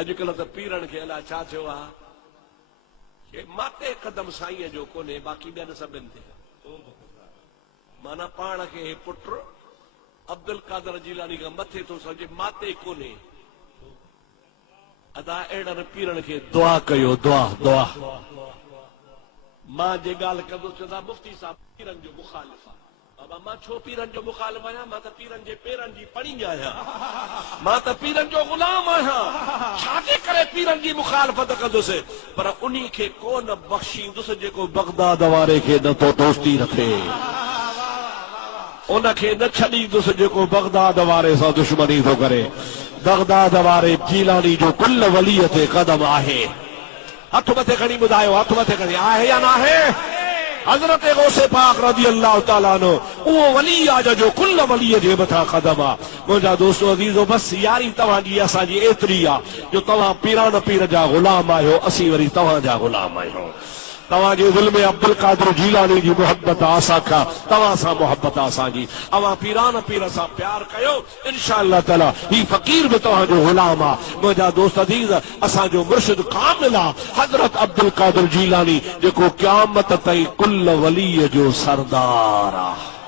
अॼुकल्ह त पीरन खे अलाए छा थियो आहे, माते कदम साईं जो कोन्हे, बाक़ी ॿियनि सभिनि ते। माना पाण खे पुट अब्दुल कादर जीलानी खां मथे थो सम्झे, माते कोन्हे। अदा अहिड़नि पीरन खे दुआ कयो, दुआ दुआ। मां जे ॻाल्हि कंदुसि चवंदा मुफ्ती साहब पीरन जो मुखालिफ़ आहे। बाबा मां छो पीरन जो मुखालिफ़ आहियां? मां त पीरन जे पेरनि जी पणी आहियां, मां त पीरन जो ग़ुलाम आहियां। छाजे करे पीरन जी मुखालिफ़त कंदुसि? पर उन्ही खे कोन बख़्शींदुसि जेको बगदाद वारे खे नथो दोस्ती रखे, उनखे न छॾींदुसि जेको बगदाद वारे सां दुश्मनी थो करे। बगदाद वारे जीलानी जो कुल वलीअ ते कदम आहे। हथ मथे खणी ॿुधायो, हथ मथे खणी आहे या न आहे? हज़रत गौसे पाक रज़ी अल्लाह तआला अन्हु उहो वली आहे जो कुल वलीअ जे मथां कदम आहे। मुंहिंजा दोस्तो अज़ीज़ो, बसि यारी तव्हांजी असांजी एतिरी आहे जो तव्हां पीरान पीर जा ग़ुलाम आहियो, असीं वरी तव्हांजा ग़ुलाम आहियूं। तव्हांजे दिलि में अब्दुल कादिर जीलानी जी मोहब्बत असांखां, तव्हां सां मोहब्बत असांजी। अवां पीरान पीर सां प्यार कयो, इंशा अल्लाह ताला ही फ़कीर बि तव्हांजो ग़ुलाम आहे। मुंहिंजा दोस्त अज़ीज़, असांजो मुर्शिद कामिल आहे हज़रत अब्दुल कादिर जीलानी, जेको क़यामत ताईं कुल वलीअ जो सरदार आहे।